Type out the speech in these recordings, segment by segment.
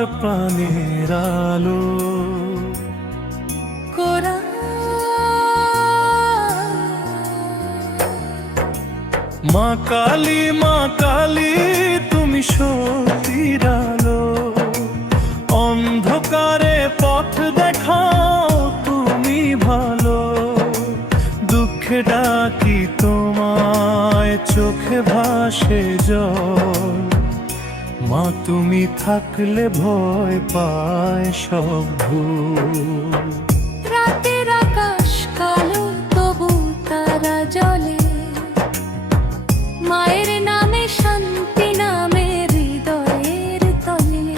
আমার প্রাণের আলো। মা কালী, মা কালী তুমি সত্যির আলো, অন্ধকারে পথ দেখাও তুমি ভালো। দুঃখে ডাকি তোমায়, চোখে ভাসে জল, মা তুমি থাকলে ভয় পায় সব ভুল। রাতের আকাশ কালো তবু তারা জ্বলে, মায়ের নামে শান্তি নামে হৃদয়ের তলে।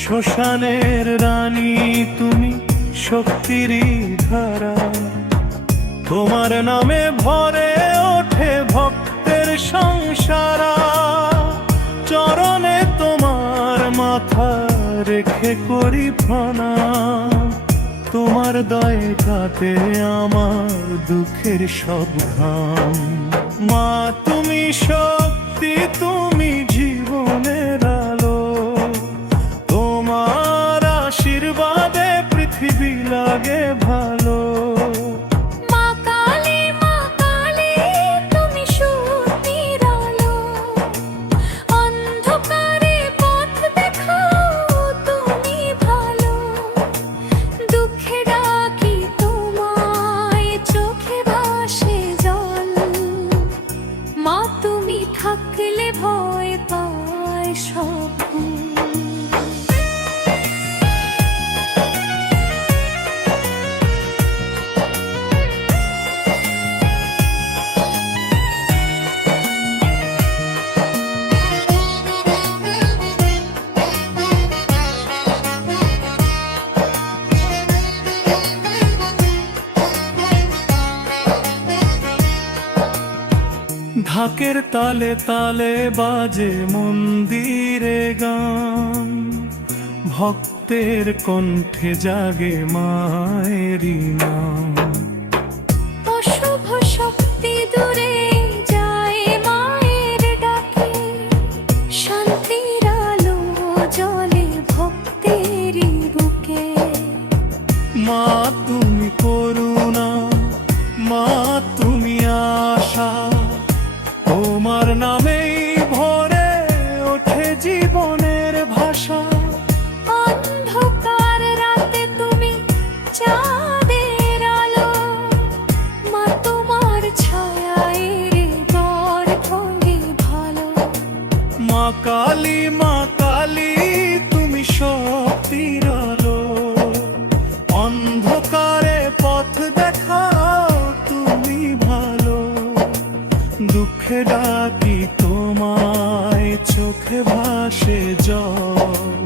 শ্মশানের রানী তুমি শক্তিরই ধারা, তোমার নামে ভরে ওঠে ভক্তের সংসারা। চরণে তোমার মাথা রেখে করি প্রণাম, তোমার দয়ে কাটে আমার দুঃখের সব ঘাম। মা তুমি শক্তি, তুমি জীবনের আলো, তোমার আশীর্বাদে পৃথিবী লাগে ভালো। মা কালী, মা কালী তুমি সত্যির আলো, অন্ধকারে পথ দেখাও তুমি ভালো। দুঃখে ডাকি তোমায়, চোখে ভাসে জল, মা তুমি থাকলে ভয় পায় সব ভুল। ঢাকের তালে তালে বাজে মন্দিরে গান, ভক্তের কণ্ঠে জাগে মায়েরই নাম। অশুভ শক্তি দূরে যায় মায়ের ডাকে, শান্তির আলো জ্বলে ভক্তেরই বুকে। মা তুমি করুণা, মা তুমি আশা, তোমার নামেই ভরে ওঠে জীবনের ভাষা। অন্ধকার রাতে তুমি চাঁদের আলো, মা তোমার ছায়ায় হৃদয় ভরে ভালো। মা কালী, মা কালী তুমি শক্তির আলো, অন্ধকারে পথ দেখাও তুমি ভালো। দুঃখে ডাকি তোমায়, চোখে ভাসে জল,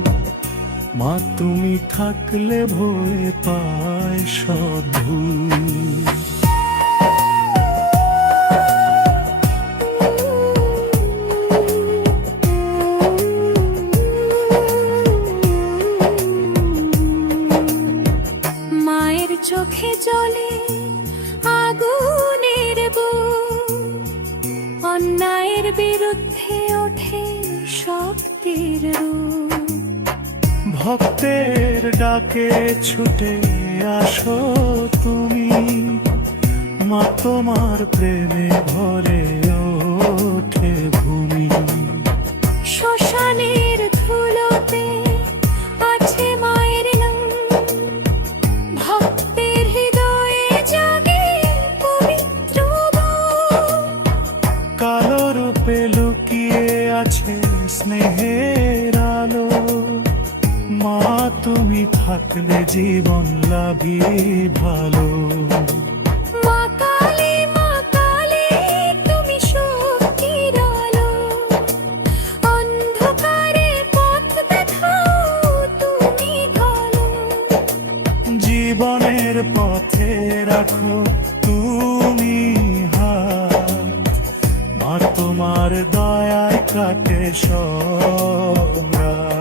মা তুমি থাকলে ভয় পায় সব ভুল। মায়ের চোখে জ্বলে আগুনের বুক, অন্যায়ের বিরুদ্ধে ওঠে শক্তির রূপ। ভক্তের ডাকে ছুটে আসো তুমি, মা তোমার প্রেমে ভরে ওঠে ভূমি। শ্মশানের ধুলোতে আছে মায়ের নাম, ভক্তের হৃদয়ে জাগে পবিত্র বুক। কালো রূপে লুকিয়ে আছে স্নেহের আলো, মা তুমি থাকলে জীবন লাভি ভালো। মা কালী, মা কালী তুমি শক্তির আলো, অন্ধকারে পথ দেখাও তুমি ভালো। জীবনের পথে রাখো তুমি হাত, মা তোমার দয়ায় কাটে সব রাত।